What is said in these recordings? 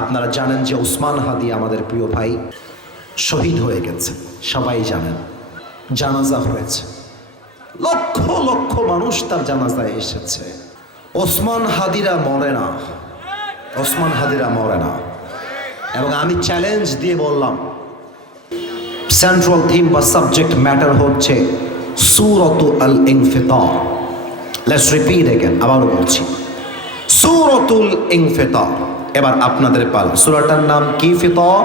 আপনারা জানেন যে ওসমান হাদি আমাদের প্রিয় ভাই শহীদ হয়ে গেছে, সবাই জানেন। জানাজা হয়েছে, লক্ষ লক্ষ মানুষ তার জানাজায় এসেছে। ওসমান হাদিরা মরে না, ওসমান হাদিরা মরে না। এবং আমি চ্যালেঞ্জ দিয়ে বললাম, সেন্ট্রাল থিম বা সাবজেক্ট ম্যাটার হচ্ছে সূরাতুল ইনফিতার। লেটস রিপিট अगेन, আবারও বলছি, সূরাতুল ইনফিতার। এবার আপনাদের পালা। সূরাটার নাম কি? ফিতর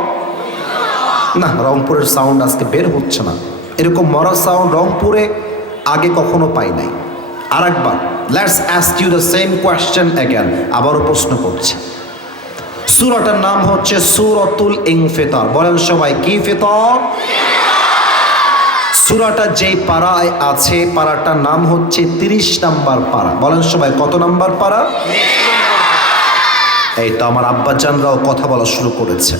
না, রংপুরের সাউন্ড আজকে বের হচ্ছে না। এরকম মরা সাউন্ড রংপুরে আগে কখনো পাই নাই। আরেকবার, let's ask you the same question again, আবারও প্রশ্ন করছি। সূরাটার নাম হচ্ছে সূরাতুল ইনফিতার। বলেন সবাই, কি ফিতর? সূরাটা যেই পাড়ায় আছে, পাড়াটার নাম হচ্ছে 30 নম্বর পাড়া। বলেন সবাই, কত নম্বর পাড়া? এই তো আমার আব্বাজানরাও কথা বলা শুরু করেছে।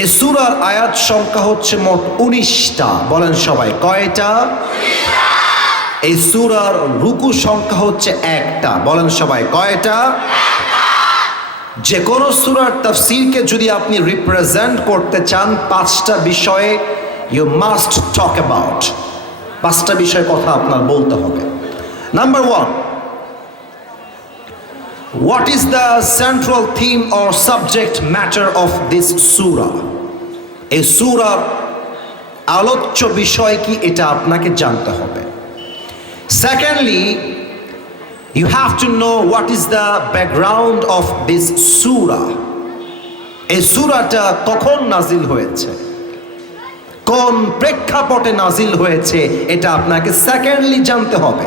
এই সূরার আয়াত সংখ্যা হচ্ছে মোট 19টা। বলেন সবাই, কয়টা? এই সূরার রুকু সংখ্যা হচ্ছে 1টা। বলেন সবাই, কয়টা? যে কোনো সূরার তাফসীরকে যদি আপনি রিপ্রেজেন্ট করতে চান, 5টা বিষয়ে ইউ মাস্ট টক অ্যাবাউট। 5টা বিষয়ে কথা আপনার বলতে হবে। Number 1, what is the central theme or subject matter of this surah? এই সূরার আলোচ্য বিষয় কি, এটা আপনাকে জানতে হবে। Secondly, you have to know what is the background of this surah. এই সূরাটা কখন নাজিল হয়েছে, কোন প্রেক্ষাপটে নাজিল হয়েছে, এটা আপনাকে সেকেন্ডলি জানতে হবে।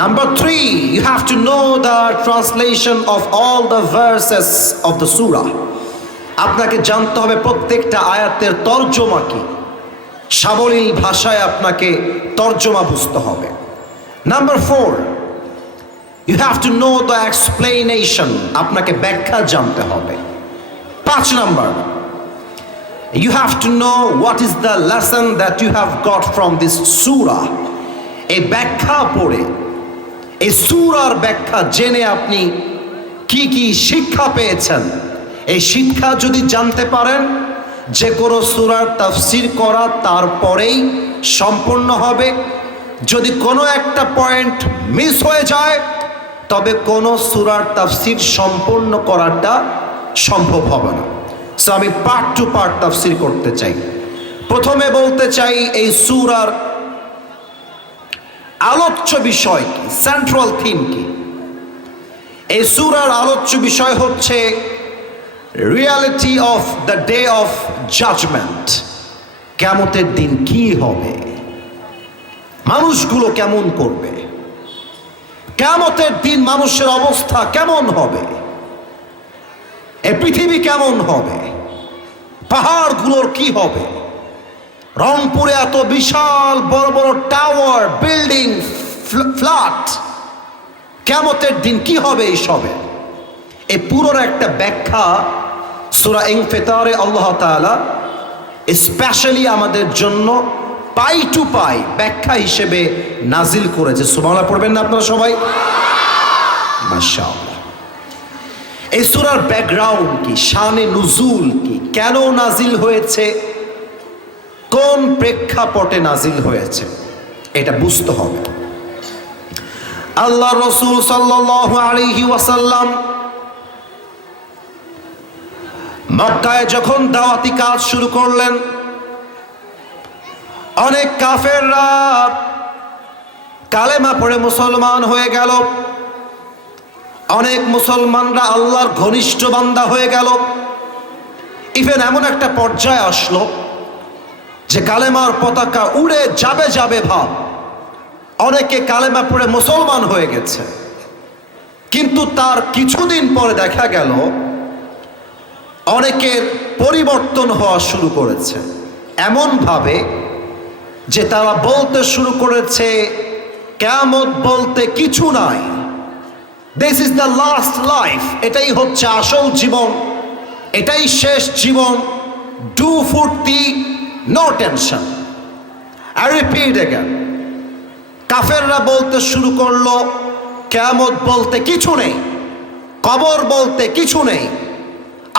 Number 3, you have to know the translation of all the verses of the surah. আপনাকে জানতে হবে প্রত্যেকটা আয়াতের তর্জমা কি, সাবলীল ভাষায় আপনাকে তর্জমা বুঝতে হবে। Number 4, you have to know the explanation. আপনাকে ব্যাখ্যা জানতে হবে। 5 number, you have to know what is the lesson that you have got from this surah. এই ব্যাখ্যা পড়ে, এই সূরার ব্যাখ্যা জেনে আপনি কি কি শিক্ষা পেয়েছেন, এই শিক্ষা যদি জানতে পারেন, যে কোনো সূরার তাফসীর করা তারপরেই সম্পূর্ণ হবে। যদি কোনো একটা পয়েন্ট মিস হয়ে যায়, তবে কোনো সূরার তাফসীর সম্পূর্ণ করাটা সম্ভব হবে না। সো আমি পার্ট টু পার্ট তাফসীর করতে চাই। প্রথমে বলতে চাই, এই সূরার আলোচ্য বিষয় কি, সেন্ট্রাল থিম কি। এই সূরার আলোচ্য বিষয় হচ্ছে reality of the day of judgement. কিয়ামতের দিন কি হবে, মানুষগুলো কেমন করবে, কিয়ামতের দিন মানুষের অবস্থা কেমন হবে, এই পৃথিবী কেমন হবে, পাহাড়গুলোর কি হবে। রংপুরে এত বিশাল বড় বড় টাওয়ার, বিল্ডিং, ফ্ল্যাট, কিয়ামতের দিন কি হবে এইসবে। এই পুরোর একটা ব্যাখ্যা সূরা ইনফিতারে আল্লাহ তাআলা স্পেশালি আমাদের জন্য পাই টু পাই ব্যাখ্যা হিসেবে নাজিল করেছে। সুবহানাল্লাহ পড়বেন না আপনারা সবাই? মাশাআল্লাহ। এই সূরার ব্যাকগ্রাউন্ড কি, শানে নুজুল কি, কেন নাজিল হয়েছে, কোন প্রেক্ষাপটে নাজিল হয়েছে, এটা বুঝতে হবে। আল্লাহ রাসূল সাল্লাল্লাহু আলাইহি ওয়াসাল্লাম মক্কায় যখন দাওয়াতি কাজ শুরু করলেন, অনেক কাফেররা কালেমা পড়ে মুসলমান হয়ে গেল, অনেক মুসলমানরা আল্লাহর ঘনিষ্ঠ বান্দা হয়ে গেল। ইভেন এমন একটা পর্যায়ে আসলো যে কালেমার পতাকা উড়ে যাবে যাবে ভাব, অনেকে কালেমা পড়ে মুসলমান হয়ে গেছে। কিন্তু তার কিছুদিন পরে দেখা গেল অনেকের পরিবর্তন হওয়া শুরু করেছে, এমন ভাবে যে তারা বলতে শুরু করেছে কিয়ামত বলতে কিছু নাই, this is the last life, এটাই হচ্ছে আসল জীবন, এটাই শেষ জীবন, ডু ফুর্তি, no tension. I repeat again, কাফেররা বলতে শুরু করলো কিয়ামত বলতে কিছু নেই, কবর বলতে কিছু নেই,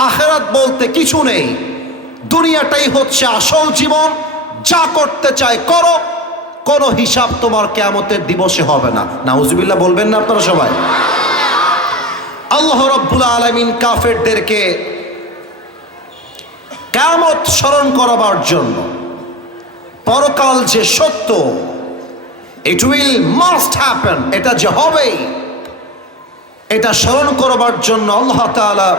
আখিরাত বলতে কিছু নেই, দুনিয়াটাই হচ্ছে আসল জীবন। যা করতে চাই করো, কোনো হিসাব তোমার কিয়ামতের দিবসে হবে না। নাউজুবিল্লাহ বলবেন না আপনারা সবাই? আল্লাহ রাব্বুল আলামিন কাফেরদেরকে কিয়ামত স্মরণ করাবার জন্য, পরকাল যে সত্য, ইট উইল মাস্ট হ্যাপেন, এটা যে হবেই, এটা স্মরণ করবার জন্য আল্লাহ তাআলা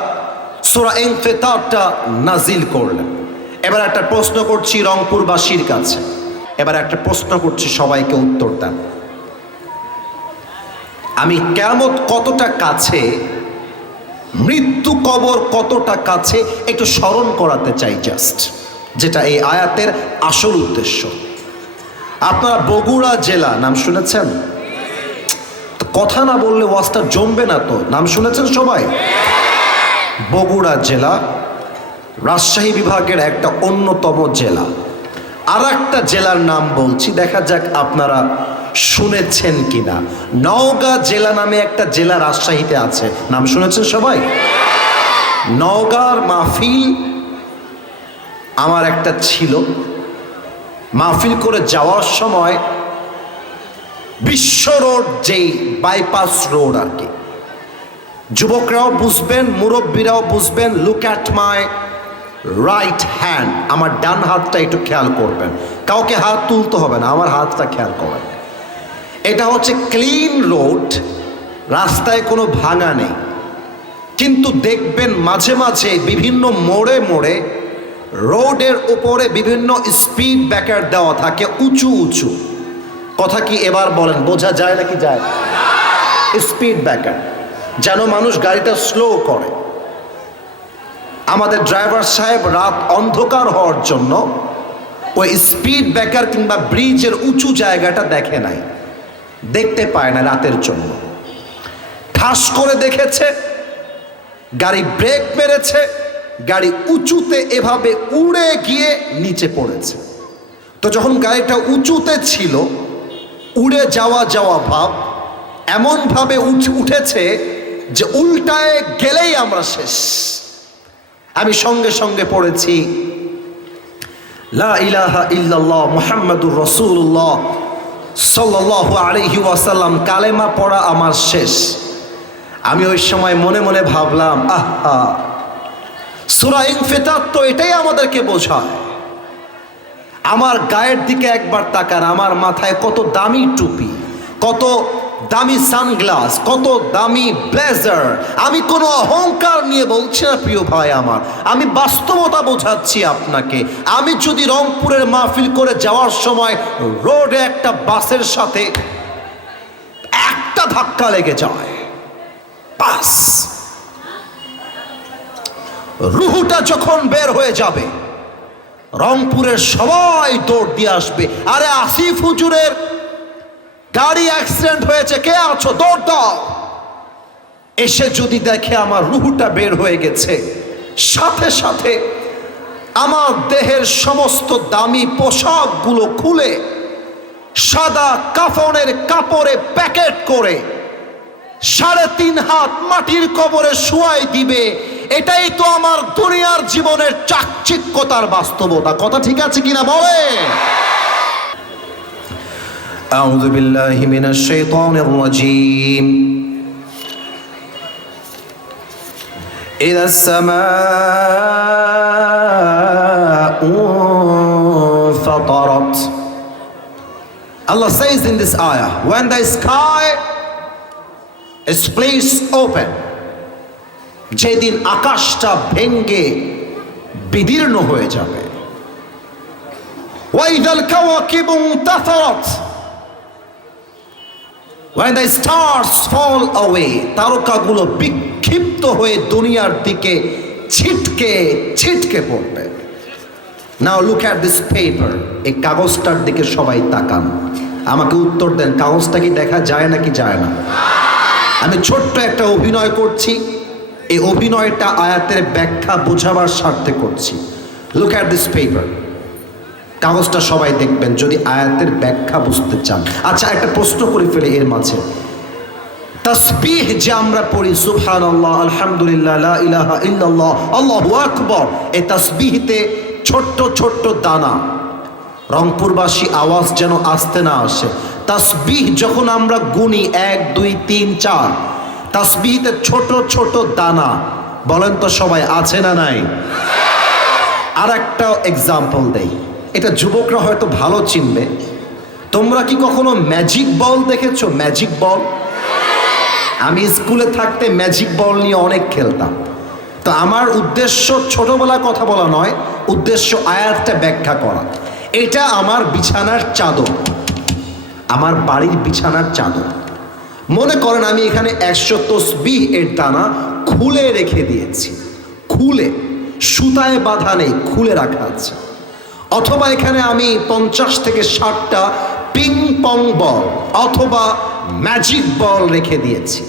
সূরা ইনফিতারটা নাজিল করলেন। এবার একটা প্রশ্ন করছি রংপুরবাসীর কাছে, এবার একটা প্রশ্ন করছি, সবাইকে উত্তর দেন। আমি কিয়ামত কতটা কাছে, মৃত্যু কবর কতটা কাছে একটু স্মরণ করাতে চাই, জাস্ট, যেটা এই আয়াতের আসল উদ্দেশ্য। আপনারা বগুড়া জেলা নাম শুনেছেন? কথা না বললে ওয়াজটা জমবে না তো। নাম শুনেছেন সবাই? বগুড়া জেলা রাজশাহী বিভাগের একটা অন্যতম জেলা। আর একটা জেলার নাম বলছি, দেখা যাক আপনারা শুনেছেন কিনা। নওগাঁ জেলা নামে একটা জেলা রাজশাহীতে আছে, নাম শুনেছেন সবাই? নওগাঁর মাহফিল আমার একটা ছিল, মাহফিল করে যাওয়ার সময় বিশ্ব রোড, যেই বাইপাস রোড আর কি, যুবকরাও বুঝবেন, মুরব্বীরাও বুঝবেন। Look at my right hand, আমার ডান হাতটা একটু খেয়াল করবেন, কাউকে হাত তুলতে হবে না, আমার হাতটা খেয়াল করবেন। এটা হচ্ছে ক্লিন রোড, রাস্তায় কোনো ভাঙা নেই, কিন্তু দেখবেন মাঝে মাঝে বিভিন্ন মোড়ে মোড়ে রোডের উপরে বিভিন্ন স্পিড ব্রেকার দেওয়া থাকে, উঁচু উঁচু। কথা কি এবার বলেন, বোঝা যায় নাকি যায়? স্পিড ব্রেকার, যেন মানুষ গাড়িটা স্লো করে। আমাদের ড্রাইভার সাহেব রাত অন্ধকার হওয়ার জন্য ওই স্পিড ব্রেকার কিংবা ব্রিজের উঁচু জায়গাটা দেখে নাই, দেখতে পায় না রাতের জন্য। ঠাস করে দেখেছে, গাড়ি ব্রেক মেরেছে, গাড়ি উঁচুতে এভাবে উড়ে গিয়ে নিচে পড়েছে। তো যখন গাড়িটা উঁচুতে ছিল, উড়ে যাওয়া যাওয়া ভাব, এমনভাবে উঠেছে যে উল্টায় গেলেই আমরা শেষ। আমি সঙ্গে সঙ্গে পড়েছি লা ইলাহা ইল্লাল্লাহ মুহাম্মাদুর রাসূলুল্লাহ সাল্লাল্লাহু আলাইহি ওয়াসাল্লাম, কালেমা পড়া আমার শেষ। আমি ওই সময় মনে মনে ভাবলাম, আহা, সূরা ইনফিতার তো এটাই আমাদেরকে বোঝায়। আমার গায়ের দিকে একবার তাকান, আমার মাথায় কত দামি টুপি, কত দামি সানগ্লাস, কত দামি ব্লেজার। আমি কোনো অহংকার নিয়ে বলছি না প্রিয় ভাই আমার, আমি বাস্তবতা বোঝাচ্ছি আপনাকে। আমি যদি রংপুরের মাহফিল করে যাওয়ার সময় রোডে একটা বাসের সাথে একটা ধাক্কা লেগে যায়, বাস, রুহুটা যখন বের হয়ে যাবে, রংপুরের সবাই দৌড় দিয়ে আসবে, আরে আসিফ হুজুরের গাড়ি অ্যাক্সিডেন্ট হয়েছে, কে আছো, দৌড় দাও। এসে যদি দেখে আমার রুহুটা বের হয়ে গেছে, সাথে সাথে আমার দেহের সমস্ত দামি পোশাকগুলো খুলে সাদা কাফনের কাপড়ে প্যাকেট করে 3.5 হাত মাটির কবরে শুয়াই দিবে। এটাই তো আমার দুনিয়ার জীবনের চাকচিক্যতার বাস্তবতা। কথা ঠিক আছে কিনা বলে? আউযু বিল্লাহি মিনাশ শাইতানির রাজীম। ইযাস সামাউ ফাতারাত। Allah says in this ayah, when the sky is split open, যেদিন আকাশটা ভেঙ্গে বিদীর্ণ হয়ে যাবে, ওয়াইদাল কাওয়াকিবু ইনতাসারাত, when the stars fall away, তারকাগুলো বিক্ষিপ্ত হয়ে দুনিয়ার দিকে ছিটকে ছিটকে পড়বে। Now look at this paper, এই কাগজটার দিকে সবাই তাকান, আমাকে উত্তর দেন, কাগজটা কি দেখা যায় নাকি যায় না? আমি ছোট্ট একটা অভিনয় করছি, এই অভিনয়টা আয়াতের ব্যাখ্যা বোঝাবার স্বার্থে করছি। লুক অ্যাট দিস পেপার, কাগজটা সবাই দেখবেন যদি আয়াতের ব্যাখ্যা বুঝতে চান। আচ্ছা, একটা প্রশ্ন করে ফেলে এর মাঝে, তাসবিহ যে আমরা পড়ি সুবহানাল্লাহ, আলহামদুলিল্লাহ, লা ইলাহা ইল্লাল্লাহ, আল্লাহু আকবার, এই তাসবিহতে ছোট্ট ছোট্ট দানা। রংপুরবাসী আওয়াজ যেন আসতে না আসে। তাসবিহ যখন আমরা গুনি 1 2 3 4, তাসবিহতে ছোট ছোট দানা। বলেন তো সবাই আছে না নাই? আর একটা এক্সাম্পল দেই, এটা যুবকরা হয়তো ভালো চিনবে। তোমরা কি কখনো ম্যাজিক বল দেখেছো? ম্যাজিক বল, আমি স্কুলে থাকতে ম্যাজিক বল নিয়ে অনেক খেলতাম। তো আমার উদ্দেশ্য ছোটবেলার কথা বলা নয়, উদ্দেশ্য আয়াতটা ব্যাখ্যা করা। এটা আমার বিছানার চাদর, আমার বাড়ির বিছানার চাদর। মনে করেন আমি এখানে 100 তসবিহ এর দানা খুলে রেখে দিয়েছি, খুলে, সুতায় বাঁধা নেই, খুলে রাখা আছে। অথবা এখানে আমি 50 থেকে 60টা পিং পং বল অথবা ম্যাজিক বল রেখে দিয়েছি।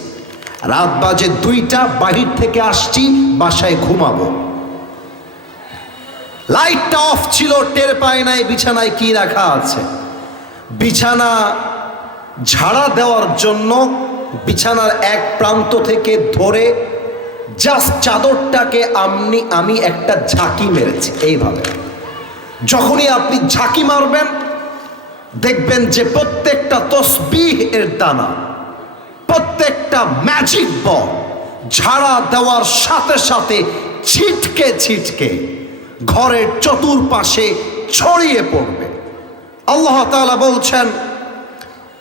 রাত বাজে 2টা, বাহির থেকে আসছি, বাসায় ঘুমাবো। লাইটটা অফ ছিল, টের পায় নাই বিছানায় কি রাখা আছে। বিছানা ঝাড়া দেওয়ার জন্য বিছানার এক প্রান্ত থেকে ধরে জাস্ট চাদরটাকে আমি একটা ঝাঁকি মেরেছি এইভাবে। যখনই আপনি ঝাঁকি মারবেন দেখবেন যে প্রত্যেকটা তসবিহ এর দানা, প্রত্যেকটা ম্যাজিক বল ঝাড়া দেওয়ার সাথে সাথে ছিটকে ছিটকে ঘরের চতুর্পাশে ছড়িয়ে পড়বে। আল্লাহ তাআলা বলছেন,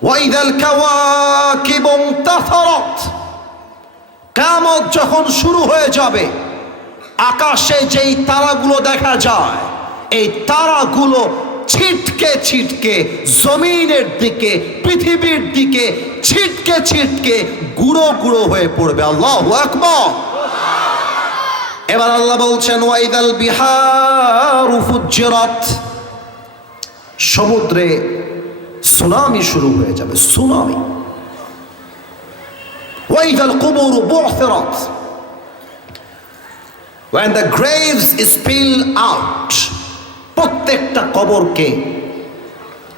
ওয়াইদাল কাওয়াকিবু ইনতাসারাত, কিয়ামত যখন শুরু হয়ে যাবে, আকাশে যেই তারাগুলো দেখা যায়, এই তারাগুলো ছিটকে ছিটকে জমিনের দিকে, পৃথিবীর দিকে ছিটকে ছিটকে গুঁড়ো গুঁড়ো হয়ে পড়বে। আল্লাহু আকবার। এবার আল্লাহ বলছেন, ওয়াইদাল বিহারু ফুজ্জিরাত, সমুদ্রে সুনামি শুরু হয়ে যাবে, tsunami. ওয়াইদাল কুবুরু বু'থিরাত, when the graves spill out, প্রত্যেকটা কবরকে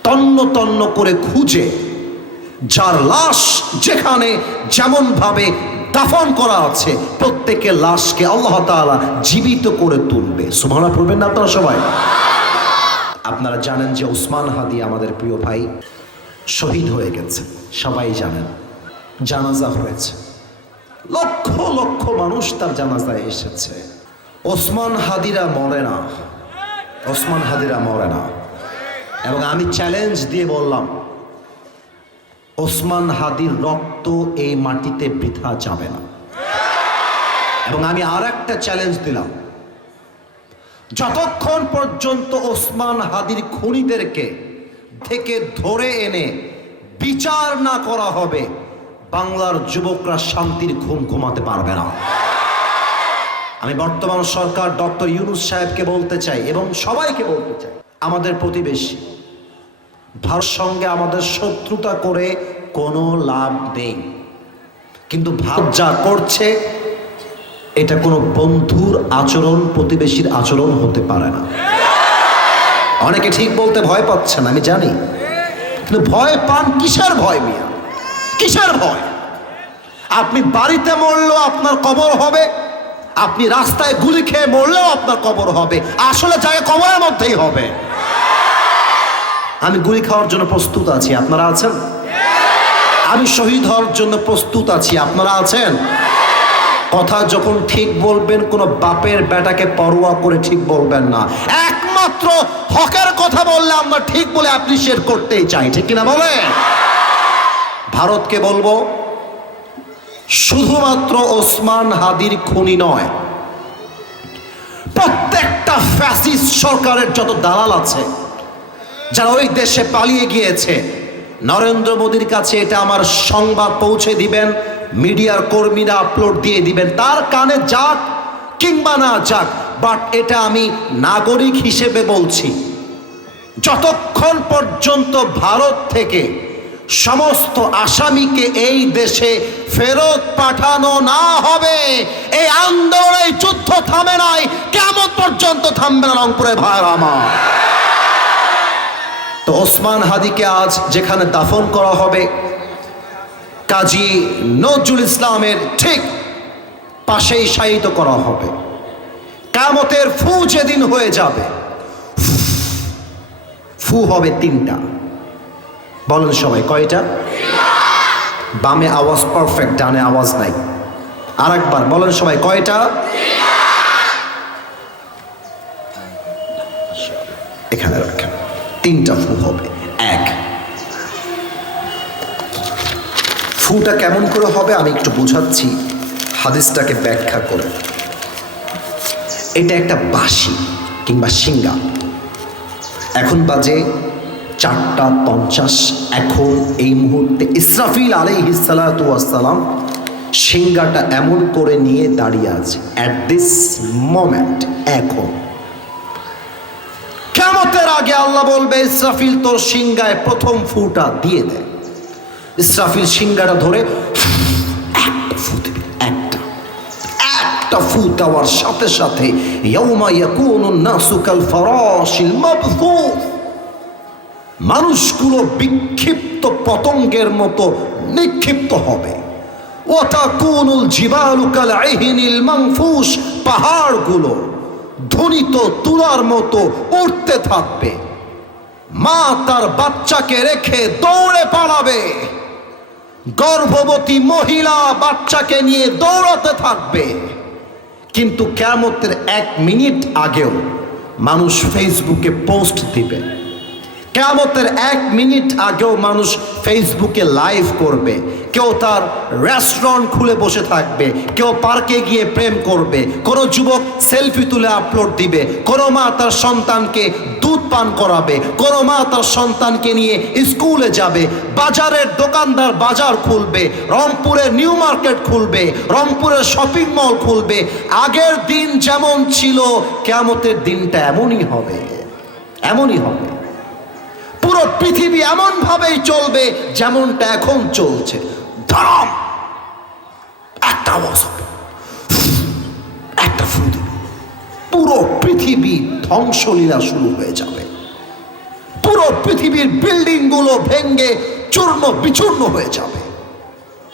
তন্ন তন্ন করে খুঁজে যার লাশ যেখানে যেমন ভাবে দাফন করা আছে, প্রত্যেকের লাশকে আল্লাহ তাআলা জীবিত করে তুলবে। সুবহানাল্লাহ পড়বেন না আপনারা সবাই? আপনারা জানেন যে ওসমান হাদি আমাদের প্রিয় ভাই শহীদ হয়ে গেছে, সবাই জানেন। জানাজা হয়েছে, লক্ষ লক্ষ মানুষ তার জানাজায় এসেছে। ওসমান হাদিরা মরে না, ওসমান হাদিরা মরে না। এবং আমি চ্যালেঞ্জ দিয়ে বললাম, ওসমান হাদির রক্ত এই মাটিতে বৃথা যাবে না। এবং আমি আর একটা চ্যালেঞ্জ দিলাম, যতক্ষণ পর্যন্ত ওসমান হাদির খুনিদেরকে থেকে ধরে এনে বিচার না করা হবে, বাংলার যুবকরা শান্তির ঘুম ঘুমাতে পারবে না। আমি বর্তমান সরকার ডক্টর ইউনূস সাহেবকে বলতে চাই এবং সবাইকে বলতে চাই, আমাদের প্রতিবেশী ভারতের সঙ্গে আমাদের শত্রুতা করে কোনো লাভ নেই, কিন্তু ভারত যা করছে এটা কোনো বন্ধুর আচরণ, প্রতিবেশীর আচরণ হতে পারে না। অনেকে ঠিক বলতে ভয় পাচ্ছেন, আমি জানি, কিন্তু ভয় পান কিসের ভয় মিয়া? কিসের ভয়? আপনি বাড়িতে মরলেও আপনার কবর হবে, আপনি রাস্তায় গুলি খেয়ে মরলেও আপনার কবর হবে, আসলে জায়গা কবরের মধ্যেই হবে। আমি গুলি খাওয়ার জন্য প্রস্তুত আছি, আপনারা আছেন? আমি শহীদ হওয়ার জন্য প্রস্তুত আছি, আপনারা আছেন? কথা যখন ঠিক বলবেন, কোন বাপের বেটাকে পরোয়া করে ঠিক বলবেন না। একমাত্র হকের কথা বললে আমরা ঠিক বলে অ্যাপ্রিশিয়েট করতেই চাই, ঠিক কিনা বলেন? ভারতকে বলবো, শুধুমাত্র ওসমান হাদির খুনি নয়, প্রত্যেকটা ফ্যাসিস্ট সরকারের যত দালাল আছে যারা ওই দেশে পালিয়ে গিয়েছে, নরেন্দ্র মোদীর কাছে এটা আমার সংবাদ পৌঁছে দিবেন, মিডিয়ার কর্মীরা আপলোড দিয়ে দিবেন, তার কানে যাক কিংবা না যাক, বাট এটা আমি নাগরিক হিসেবে বলছি, যতক্ষণ পর্যন্ত ভারত থেকে সমস্ত আসামিকে এই দেশে ফেরত পাঠানো না হবে, এই আন্দোলন, এই যুদ্ধ থামে নাই, কিয়ামত পর্যন্ত থামবে না রংপুরের ভাইরা আমার। তো ওসমান হাদিকে আজ যেখানে দাফন করা হবে, কাজী নজরুল ইসলামের ঠিক পাশেই শায়িত করা হবে। কিয়ামতের ফু যেদিন হয়ে যাবে, ফু হবে 3টা। বলেন সবাই কয়টা? বামে আওয়াজ পারফেক্ট, ডানে আওয়াজ নাই। আরেকবার বলেন সবাই কয়টা? এখানে রাখেন, 3টা ফু হবে। এক, ফুটা কেমন করে হবে আমি একটু বোঝাচ্ছি হাদিসটাকে ব্যাখ্যা করে। এটা একটা বাঁশি কিংবা সিঙ্গা। এখন বাজে 4:50। এখন এই মুহূর্তে ইসরাফিল আলাইহিস সালাতু ওয়াস সালাম সিঙ্গাটা এমন করে নিয়ে দাঁড়িয়ে আছে অ্যাট দিস মোমেন্ট। এখন কিয়ামতের আগে আল্লাহ বলবে, ইসরাফিল তোর সিঙ্গায় প্রথম ফুটা দিয়ে দে। ইসরাফিল সিঙ্গাটা ধরে একটা ফু দেবে। একটা ফু দেওয়ার সাথে সাথে ইয়াউমা ইয়াকুনুন নাসু কাল ফারাশিল মাবথুথ, মানুষগুলো বিক্ষিপ্ত পতঙ্গের মতো নিক্ষিপ্ত হবে। ওয়া তাকুনুল জিবালু কাল ইহনিল মানফুশ, পাহাড়গুলো ধ্বনিত তুলার মতো উঠতে থাকবে। মা তার বাচ্চাকে রেখে দৌড়ে পালাবে, গর্ভবতী মহিলা বাচ্চাকে নিয়ে দৌড়াতে থাকবে। কিন্তু কিয়ামতের 1 মিনিট আগেও মানুষ ফেসবুকে পোস্ট দিবে। কিয়ামতের 1 মিনিট আগেও মানুষ ফেসবুকে লাইভ করবে। কেউ তার রেস্টুরেন্ট খুলে বসে থাকবে, কেউ পার্কে গিয়ে প্রেম করবে, কোনো যুবক সেলফি তুলে আপলোড দিবে, কোনো মা তার সন্তানকে দুধ পান করাবে, কোনো মা তার সন্তানকে নিয়ে স্কুলে যাবে, বাজারের দোকানদার বাজার খুলবে, রংপুরের নিউ মার্কেট খুলবে, রংপুরের শপিং মল খুলবে। আগের দিন যেমন ছিল কিয়ামতের দিনটা এমনই হবে, এমনই হবে। পুরো পৃথিবী এমন ভাবেই চলবে যেমনটা এখন চলছে। ধরম একটা আওয়াজ হবে, একটা ফু দিবে, পুরো পৃথিবী ধ্বংসলীলা শুরু হয়ে যাবে। পুরো পৃথিবীর বিল্ডিং গুলো ভেঙ্গে চূর্ণ বিচূর্ণ হয়ে যাবে।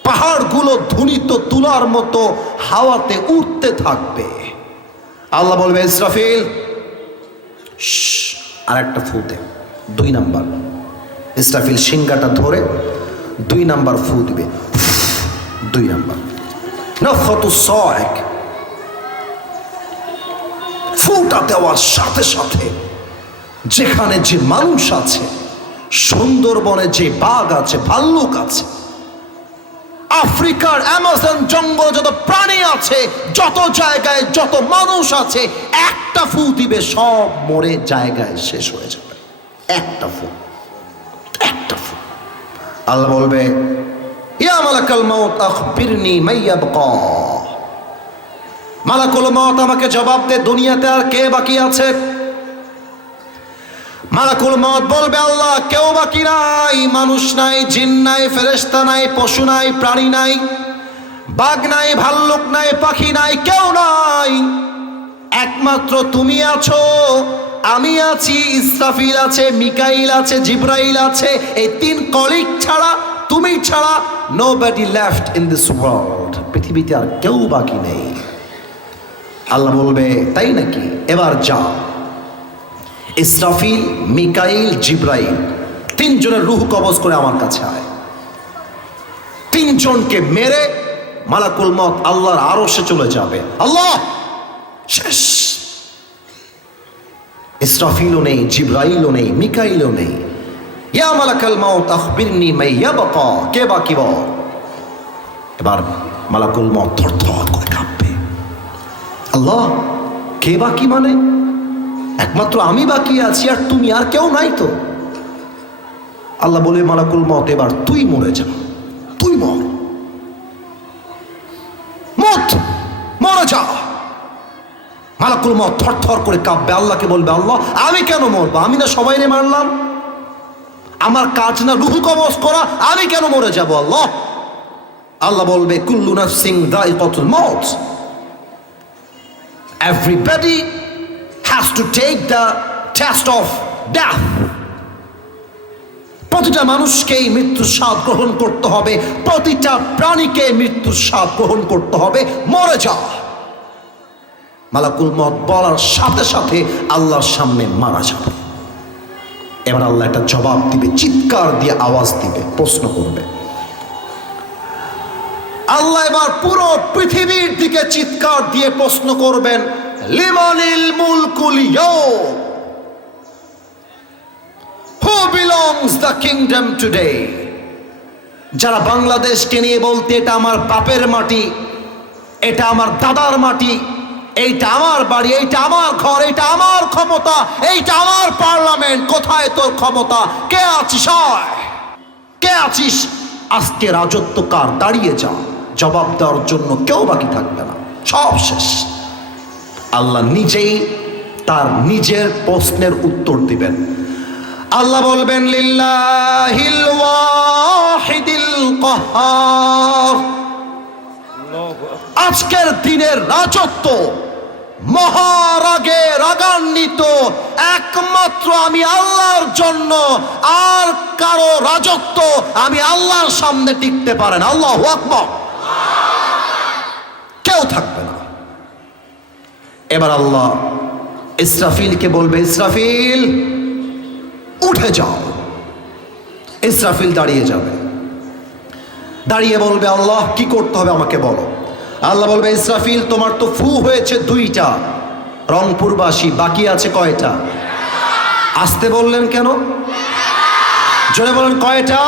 পাহাড়গুলো ধ্বনিত তুলার মতো হাওয়াতে উঠতে থাকবে। আল্লাহ বলবে, ইসরাফিল আর একটা ফু দে। 2 নাম্বার। ইসরাফিল সিঙ্গাটা ধরে 2 নাম্বার ফু দিবে। 2 নাম্বার নাফখাতুস সাইক। ফুটা দেওয়ার সাথে সাথে যেখানে যে মানুষ আছে, সুন্দরবনে যে বাঘ আছে, ভাল্লুক আছে, আফ্রিকার অ্যামাজন জঙ্গল যত প্রাণী আছে, যত জায়গায় যত মানুষ আছে, একটা ফু দিবে, সব মরে জায়গায় শেষ হয়ে যাবে। একটা ফু, একটা ফু। আল্লাহ বলবে, ইয়া মালাকাল মাউত আখবিরনি মাইয়াবকা। মালাকুল মাউত আমাকে জবাব দে, দুনিয়াতে আর কে বাকি আছে? মালাকুল মাউত বলবে, আল্লাহ কেউ বাকি নাই, মানুষ নাই, জিন নাই, ফেরেশতা নাই, পশু নাই, প্রাণী নাই, বাঘ নাই, ভাল্লুক নাই, পাখি নাই, কেউ নাই, একমাত্র তুমি আছো, আমি আছি, ইসরাফিল আছে, মিকাইল আছে, জিব্রাইল আছে। এই 3 কলিগ ছাড়া, তুমি ছাড়া nobody left in this world, পৃথিবীতে আর কেউ বাকি নেই। আল্লাহ বলবে, তাই নাকি? এবার যা, ইসরাফিল, মিকাইল, জিব্রাইল 3 জনের রূহ কবজ করে আমার কাছে আয়। 3 জনকে মেরে মালাকুল মউত আল্লাহর আরশে চলে যাবে। আল্লাহ শেষ। ইসরাফিলও নেই, জিব্রাইলও নেই, মিকাইলও নেই। ইয়া মালাকাল মাউত আখবিরনি মাইয়াবকা, কে বাকি বল। এবার মালাকুল মউত থরথর করে কাঁপবে। আল্লাহ কে বাকি মানে? একমাত্র আমি বাকি আছি, আর তুমি, আর কেউ নাই তো। আল্লাহ বলে, মালাকুল মউত এবার তুই মরে যা, তুই মর, মরে যা। মালাকুল মউত থরথর করে কাঁপবে, আল্লাহকে বলবে, আল্লাহ আমি কেন মরবো? আমি না সবাইরে মারলাম, আমার কাজ না রূহ কবজ করা, আমি কেন মরে যাব? আল্লাহ আল্লাহ বলবে, কুল্লু নাফসিন যায়িকাতুল মাউত, everybody has to take the test of death. প্রতিটা মানুষকেই মৃত্যুর স্বাদ গ্রহণ করতে হবে, প্রতিটা প্রাণীকে মৃত্যুর স্বাদ গ্রহণ করতে হবে। মরে যা, মালাকুল মউত বলার সাথে সাথে আল্লাহর সামনে মারা যাবে। এবার আল্লাহ একটা জবাব দিবে, চিৎকার দিয়ে আওয়াজ দিবে, প্রশ্ন করবে। আল্লাহ এবার পুরো পৃথিবীর দিকে চিৎকার দিয়ে প্রশ্ন করবেন, লিমানিল মুলকুল ইয়াউম, who belongs the kingdom today. যারা বাংলাদেশকে নিয়ে বলতে এটা আমার বাপের মাটি, এটা আমার দাদার মাটি, এইটা আমার বাড়ি, এইটা আমার ঘর, এইটা আমার ক্ষমতা, এইটা আমার পার্লামেন্ট, কোথায় তোর ক্ষমতা? কে আছিস? কে আছিস? আজকে রাজত্ব কার? দাঁড়িয়ে যা, জবাব দেওয়ার জন্য কেউ বাকি থাকবে না, সব শেষ। আল্লাহ নিজেই তার নিজের প্রশ্নের উত্তর দিবেন। আল্লাহ বলবেন, লিল্লাহিল ওয়াহিদিল কাহ্হার। আজকের দিনের রাজত্ব মহারাগে রাগান্বিত একমাত্র আমি আল্লাহর জন্য, আর কারো রাজত্ব আমি আল্লাহর সামনে টিকতে পারে না। আল্লাহু আকবার। কেউ থাকবে না। এবার আল্লাহ ইসরাফিলকে বলবে, ইসরাফিল উঠে যাও। ইসরাফিল দাঁড়িয়ে যাবে, দাঁড়িয়ে বলবে, আল্লাহ কি করতে হবে আমাকে বলো। আল্লাহ বলবে, ইসরাফিল তোমার তো ফু হয়েছে 2টা, রংপুরবাসী, বাকি আছে কয়টা? আসতে বললেন কেন? জোরে বলেন, কয়টা?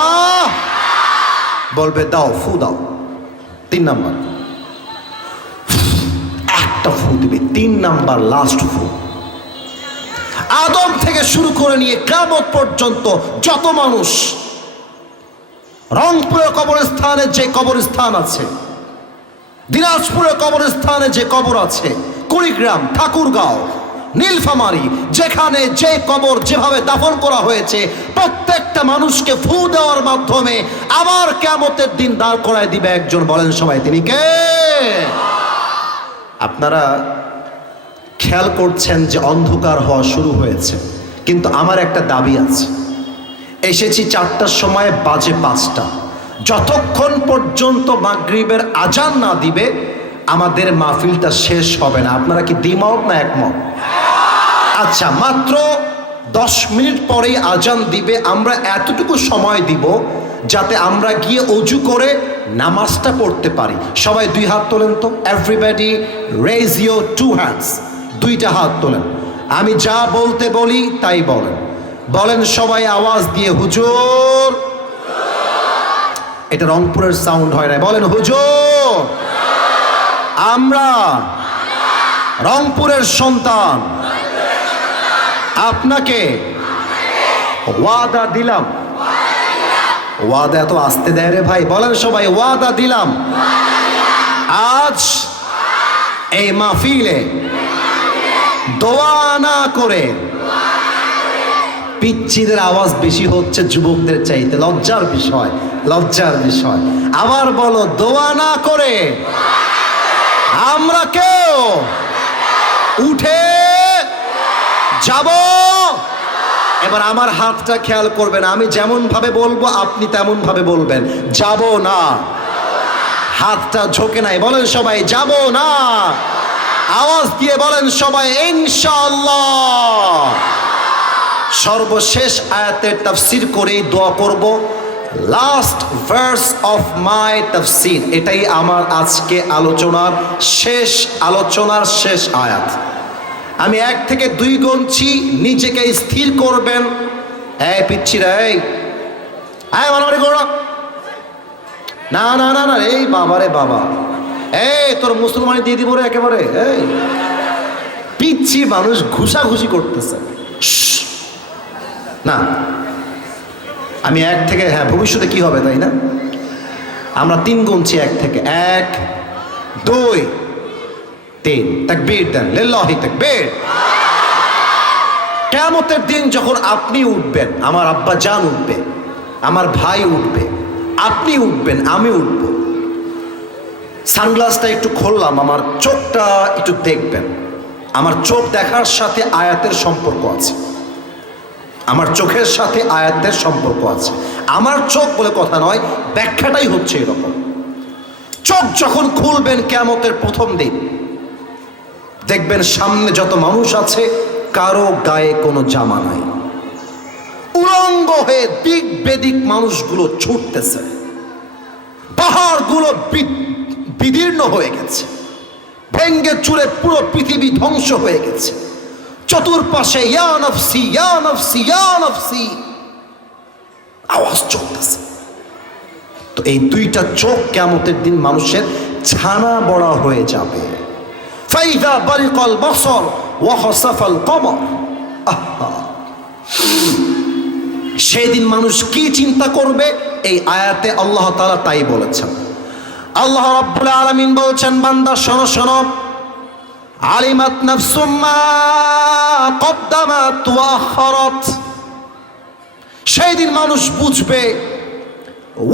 বলবে দাও, ফু দাও। 3 নাম্বার একটা ফু দিবে, 3 নাম্বার লাস্ট ফু। আদম থেকে শুরু করে নিয়ে কিয়ামত পর্যন্ত যত মানুষ, রংপুরের কবরস্থানে যে কবরস্থান আছে, দিনাজপুরের কবরস্থানে যে কবর আছে, কুড়িগ্রাম, ঠাকুরগাঁও, নীলফামারী, যেখানে যে কবর যেভাবে দাফন করা হয়েছে, প্রত্যেকটা মানুষকে ফু দেওয়ার মাধ্যমে আবার কিয়ামতের দিন দাঁড় করায় দিবে একজন। বলেন সবাই, তিনি কে? আপনারা খেয়াল করছেন যে অন্ধকার হওয়া শুরু হয়েছে, কিন্তু আমার একটা দাবি আছে। এসেছি 4টার সময়, বাজে 5টা। যতক্ষণ পর্যন্ত মাগরিবের আজান না দিবে আমাদের মাহফিলটা শেষ হবে না। আপনারা কি দ্বিমত না একমত? আচ্ছা, মাত্র 10 মিনিট পরেই আজান দিবে। আমরা এতটুকু সময় দিব যাতে আমরা গিয়ে অজু করে নামাজটা পড়তে পারি। সবাই 2 হাত তোলেন তো। Everybody raise your 2 hands. 2টা হাত তোলেন। আমি যা বলতে বলি তাই বলেন। বলেন সবাই আওয়াজ দিয়ে, হুজুর। এটা রংপুরের সাউন্ড হয় না। বলেন, হুজুর। আমরা রংপুরের সন্তান, আপনাকে ওয়াদা দিলাম। ওয়াদা এত আসতে দেয় রে ভাই। বলেন সবাই, ওয়াদা দিলাম আজ এই মাহফিলে দোয়া না করে। পিচ্চিদের আওয়াজ বেশি হচ্ছে যুবকদের চাইতে, লজ্জার বিষয়, লজ্জার বিষয়। আবার বলো, দোয়া না করে আমরা কেউ উঠে যাব। এবার আমার হাতটা খেয়াল করবেন, আমি যেমন ভাবে বলবো আপনি তেমন ভাবে বলবেন। যাব না, হাতটা ঝোঁকে নাই। বলেন সবাই, যাব না। আওয়াজ দিয়ে বলেন সবাই, ইনশাআল্লাহ। সর্বশেষ আয়াতের তাফসীর করেই দোয়া করব। লাস্ট ভার্স অফ মাই তাফসীর, এটাই আমার আজকে আলোচনার শেষ আয়াত। আমি 1 থেকে 2 গুনছি, নিজেকে স্থির করবেন। এই পিচ্ছিরা, এই মারামারি করো না, না না না। এই বাবা রে বাবা, এই তোর মুসলমানি দিয়ে দিব রে একেবারে। এই পিচ্ছি মানুষ ঘুষাঘুষি করতেছে না। আমি 1 থেকে, হ্যাঁ ভবিষ্যতে কি হবে তাই না, আমরা 3 গুনছি 1 থেকে। 1 2 3। তাকবীর দেন, লিল্লাহি তাকবীর। কিয়ামতের দিন যখন আপনি উঠবেন, আমার আব্বা জান উঠবে, আমার ভাই উঠবে, আপনি উঠবেন, আমি উঠব। সানগ্লাসটা একটু খুললাম, আমার চোখটা একটু দেখবেন। আমার চোখ দেখার সাথে আয়াতের সম্পর্ক আছে। আমার চোখের সাথে আয়াতের সম্পর্ক আছে। আমার চোখ বলে কথা নয়, ব্যাখ্যাটাই হচ্ছে এরকম। চোখ যখন খুলবেন কিয়ামতের প্রথম দিন, দেখবেন সামনে যত মানুষ আছে কারো গায়ে কোনো জামা নাই, উলঙ্গ হয়ে দিক বেদিক মানুষগুলো ছুটতেছে, পাহাড়গুলো বিদীর্ণ হয়ে গেছে, ভেঙ্গে চুরে পুরো পৃথিবী ধ্বংস হয়ে গেছে, চতুর্পাশে ইয়া নফসি ইয়া নফসি ইয়া নফসি আওয়াজ চলতেছে। তো এই দুইটা চোখ কিয়ামতের দিন মানুষের ছানা বড়া হয়ে যাবে। ফাইদা বারিকাল বসর ওয়া খাসাফাল কমর। সেই দিন মানুষ কি চিন্তা করবে, এই আয়াতে আল্লাহ তাআলা তাই বলেছেন। আল্লাহ রাব্বুল আলামিন বলছেন, বান্দা শোনো শোনো, আলিমাত নাফসুম মা কদ্দামাত ওয়া আখারাত। সেই দিন মানুষ বুঝবে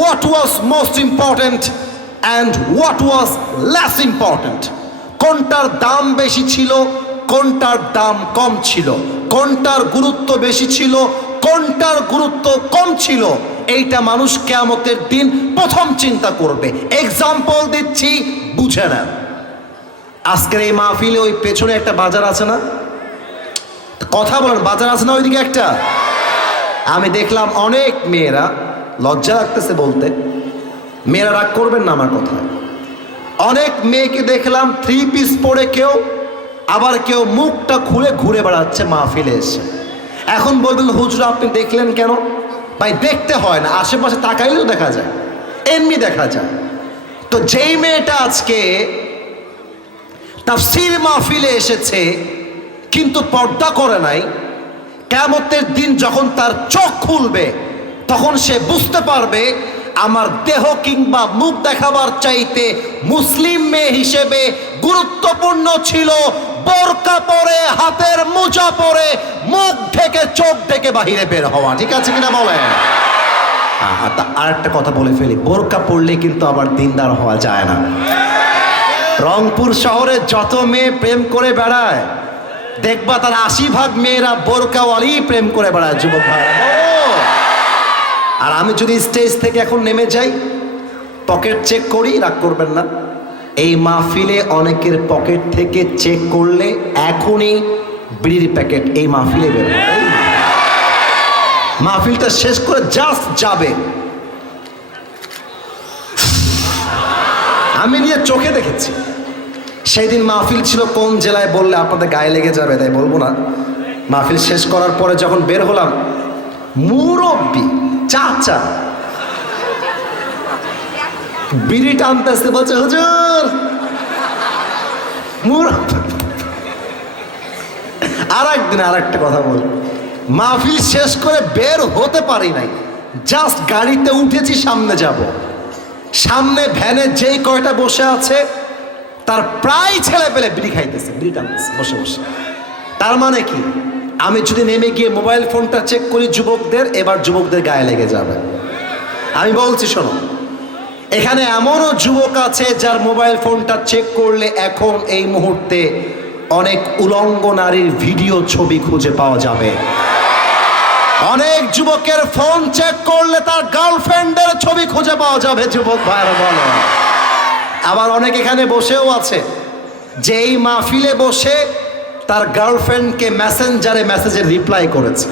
what was most important and what was less important, কোনটার দাম বেশি ছিল, কোনটার দাম কম ছিল, কোনটার গুরুত্ব বেশি ছিল, কোনটার গুরুত্ব কম ছিল। এইটা মানুষ কিয়ামতের দিন প্রথম চিন্তা করবে। এক্সাম্পল দিচ্ছি, বুঝে নেন। আজকের এই মাহফিলে ওই পেছনে একটা বাজার আছে না, কথা বলেন, বাজার আছে না ওইদিকে একটা? আমি দেখলাম অনেক মেয়েরা, লজ্জা লাগতেছে বলতে, মেয়েরা রাগ করবেন না আমার কথায়, অনেক মেয়েকে দেখলাম 3 পিস পরে, কেউ আবার কেউ মুখটা খুলে ঘুরে বেড়াচ্ছে মাহফিলে এসে। এখন বলবেন হুজুর আপনি দেখলেন কেন? ভাই দেখতে হয় না, আশেপাশে তাকাইলেও দেখা যায়, এমনি দেখা যায়। তো যেই মেয়েটা আজকে তাফসীর মাহফিলে এসেছে কিন্তু পর্দা করে নাই, কিয়ামতের দিন যখন তার চোখ খুলবে তখন সে বুঝতে পারবে আমার দেহ কিংবা মুখ দেখাবার চাইতে মুসলিম মেয়ে হিসেবে গুরুত্বপূর্ণ ছিল বোরকা পরে, হাতের মোজা পরে, মুখ ঢেকে চোখ ঢেকে বাহিরে বের হওয়া। ঠিক আছে কিনা বলেন? আর একটা কথা বলে ফেলি, বোরকা পরলে কিন্তু আবার দিনদার হওয়া যায় না। রংপুর শহরে যত মেয়ে প্রেম করে বেড়ায় দেখবা তার 80% মেয়েরা বোরকাওয়ালি প্রেম করে বেড়ায়। যুবক ভাইরা, আর আমি যদি স্টেজ থেকে এখন নেমে যাই, পকেট চেক করি, রাগ করবেন না, এই মাহফিলে অনেকের পকেট থেকে চেক করলে এখনই বিড়ির প্যাকেট এই মাহফিলে বেরোবে। মাহফিলটা শেষ করে জাস্ট যাবে, আমি নিয়ে চোখে দেখেছি। সেই দিন মাহফিল ছিল কোন জেলায় বললে আপনাদের গায়ে লেগে যাবে, তাই বলবো না। মাহফিল শেষ করার পরে যখন বের হলাম, মুরব্বি চাচা বিড়ি টানতেছে, বলছে হুজুর আর একদিন আর একটা কথা বল, মাহফিল শেষ করে বের হতে পারি নাই, জাস্ট গাড়িতে উঠেছি, সামনে যাব, সামনে ভ্যানে যেই কয়টা বসে আছে তার প্রায় ছেলে পেলে বিড়ি খাইতেছে, বিড়ি টানতেছে বসে বসে। তার মানে কি, আমি যদি নেমে গিয়ে মোবাইল ফোনটা চেক করি যুবকদের, এবার যুবকদের গায়ে লেগে যাবে। আমি বলছি শোনো, এখানে এমনও যুবক আছে যার মোবাইল ফোনটা চেক করলে এখন এই মুহূর্তে অনেক উলঙ্গ নারীর ভিডিও ছবি খুঁজে পাওয়া যাবে। অনেক যুবকের ফোন চেক করলে তার গার্লফ্রেন্ডের ছবি খুঁজে পাওয়া যাবে। যুবক ভাইরা বলো, আবার অনেক এখানে বসেও আছে যে এই মাহফিলে বসে তার গার্লফ্রেন্ডকে মেসেঞ্জারে মেসেজের রিপ্লাই করেছে।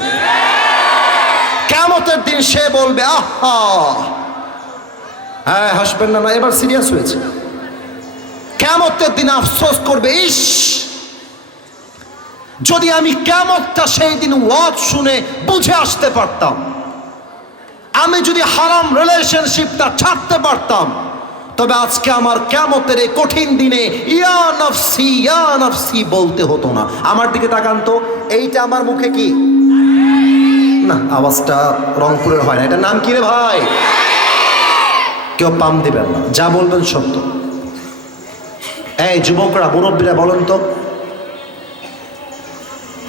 কিয়ামতের দিন সে বলবে আহা, হ্যাঁ হাসবেন না, এবার সিরিয়াস হয়েছে। কিয়ামতের দিন আফসোস করবে, ইস যদি আমি কিয়ামতটা সেই দিন ওয়াজ শুনে বুঝে আসতে পারতাম, আমি যদি হারাম রিলেশনশিপটা ছাড়তে পারতাম, তবে আজকে আমার কিয়ামতের এই কঠিন দিনে ইয়া নফসি বলতে হতো না। আমার দিকে তাকান তো, এইটা আমার মুখে কি না, আওয়াজটা রংপুরের হয় না, এটার নাম কি রে ভাই? কেউ পাম দিবেন না, যা বলবেন সত্য। এই যুবকরা, মুরব্বীরা বলেন তো,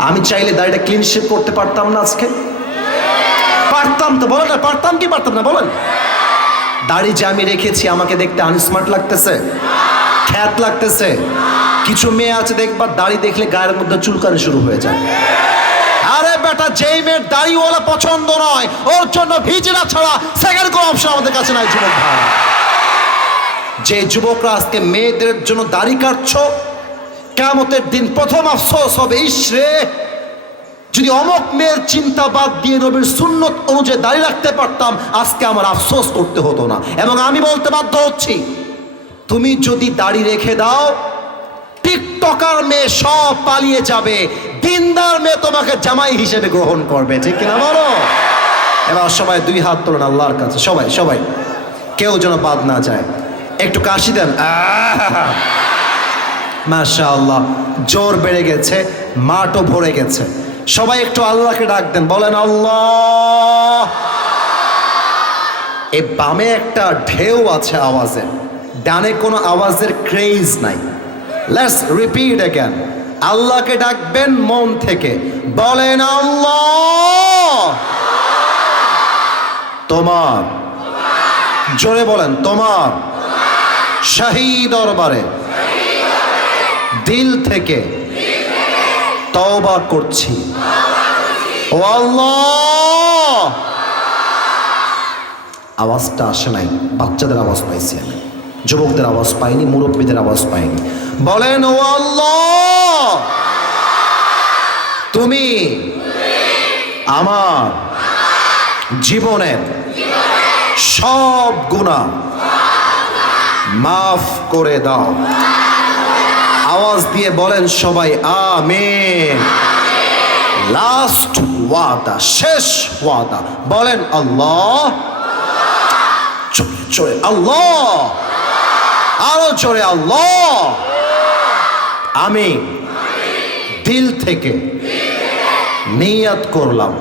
আমি চাইলে দাড়িটা ক্লিন শেভ করতে পারতাম না আজকে? পারতাম তো, বলেন না পারতাম কি পারতাম না বলেন? দাড়ি যে আমি রেখেছি আমাকে দেখতে আনস্মার্ট লাগতেছে, খ্যাত লাগতেছে? কিছু মেয়ে আছে দেখবা দাড়ি দেখলে গায়ের মধ্যে চুলকানি শুরু হয়ে যায়। আরে বেটা যেই মেয়ের দাড়িওয়ালা পছন্দ নয়, ওর জন্য ভিজিরা ছাড়া সেকেন্ড কোনো অপশন আমাদের কাছে নাই যুবক ভাই। যে যুবকরা আজকে মেয়েদের জন্য দাড়ি কাটছো, কিয়ামতের দিন প্রথম আফসোস হবে, ইসরে যদি অমক মেয়ের চিন্তা বাদ দিয়ে নবীর সুন্নত অনুযায়ী দাড়ি রাখতে পারতাম, আজকে আমার আফসোস করতে হতো না। এবং আমি বলতে বাধ্য হচ্ছি, তুমি যদি দাড়ি রেখে দাও, টিকটকার মেয়ে সব পালিয়ে যাবে, দিনদার মেয়ে তোমাকে জামাই হিসেবে গ্রহণ করবে, ঠিক কিনা বলো? এবার সবাই দুই হাত তোলেন আল্লাহর কাছে, সবাই সবাই, কেউ যেন বাদ না যায়। একটু কাশি দেন, মাশাআল্লাহ, জোর বেড়ে গেছে, মাঠও ভরে গেছে। সবাই একটু আল্লাহকে ডাক দেন, বলেন আল্লাহ। এই বামে একটা ঢেউ আছে আওয়াজের, ডানে কোনো আওয়াজের ক্রেজ নাই। লেটস রিপিট অ্যাগেন, আল্লাহকে ডাকবেন মন থেকে, বলেন আল্লাহ তোমার, জোরে বলেন তোমার শাহী দরবারে দিল থেকে তওবা করছি, ও আল্লাহ। আওয়াজটা আসে নাই, বাচ্চাদের আওয়াজ পাইছি আমি, যুবকদের আওয়াজ পাইনি, মুরব্বীদের আওয়াজ পাইনি। বলেন ও আল্লাহ, তুমি আমার জীবনের সব গুনাহ মাফ করে দাও। আওয়াজ দিয়ে বলেন সবাই আমিন। লাস্ট ওয়াদা, শেষ ওয়াদা, বলেন আল্লাহ, জোরে আল্লাহ, আরো জোরে আল্লাহ। আমি দিল থেকে নিয়ত করলাম।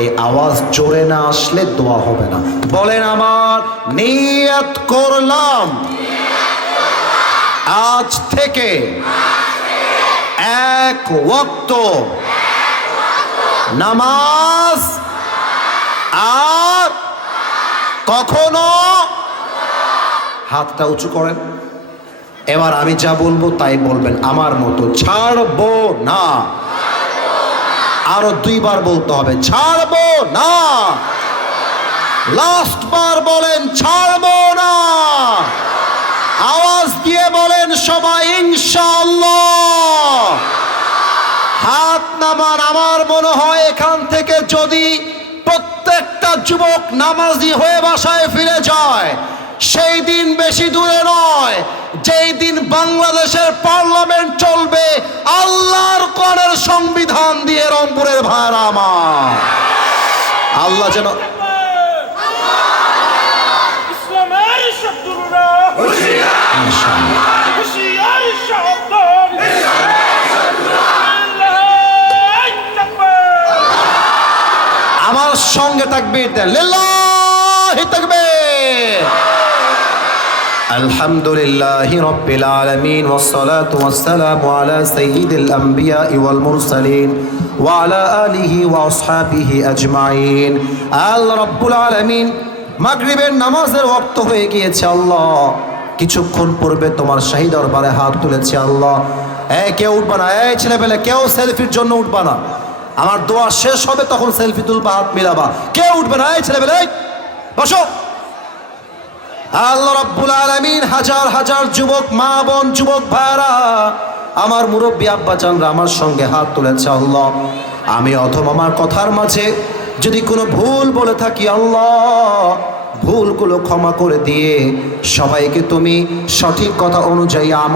এই আওয়াজ জোরে না আসলে দোয়া হবে না। বলেন আমার নিয়ত করলাম আজ থেকে এক ওয়াক্ত নামাজ আর কখনো, হাতটা উঁচু করেন। এবার আমি যা বলবো তাই বলবেন আমার মতো, ছাড়বো না। আরো দুইবার বলতে হবে, ছাড়বো না। লাস্ট বার বলেন, ছাড়বো না। আওয়াজ দিয়ে বলেন সবাই ইনশাআল্লাহ। হাত নামান। আমার মনে হয় এখান থেকে যদি প্রত্যেকটা যুবক নামাজি হয়ে বাসায় ফিরে যায়, সেই দিন বেশি দূরে নয় যেই দিন বাংলাদেশের পার্লামেন্ট চলবে আল্লাহর কোরআনের সংবিধান দিয়ে। রংপুরের ভাইরা আমার, আল্লাহ যেন আমার সঙ্গে তাকবীর দেন, লিল্লাহি তাকবীর। আলহামদুলিল্লাহি রাব্বিল আলামিন ওয়াসসালাতু ওয়াসসালামু আলা সাইয়্যিদিল আমবিয়া ওয়াল মুরসালিন ওয়া আলা আলিহি ওয়া আসহাবিহি আজমাইন। আল্লাহ রাব্বুল আলামিন, মাগরিবের নামাজের ওয়াক্ত হয়ে গিয়েছে আল্লাহ। কিছুক্ষণ পূর্বে তোমার শাহী দরবারে হাত তুলেছি আল্লাহ। কেউ উঠবা না, ছেলেপেলে কেউ সেলফির জন্য উঠবা না। আমার দোয়া শেষ হবে তখন সেলফি তুলবা, হাত মিলাবা, কেউ উঠবে না। ছেলেপেলে বসো। আল্লাহ রাব্বুল আলামিন হাজার হাজার যুবক মা বোন, যুবক ভাইরা, আমার মুরব্বী আব্বা জানরা আমার সঙ্গে হাত তুলেছে আল্লাহ। আমি অথবা আমার কথার মাঝে যদি কোনো ভুল বলে থাকি আল্লাহ, ভুলগুলো ক্ষমা করে দিয়ে সবাইকে তুমি সঠিক কথা অনুযায়ী আমল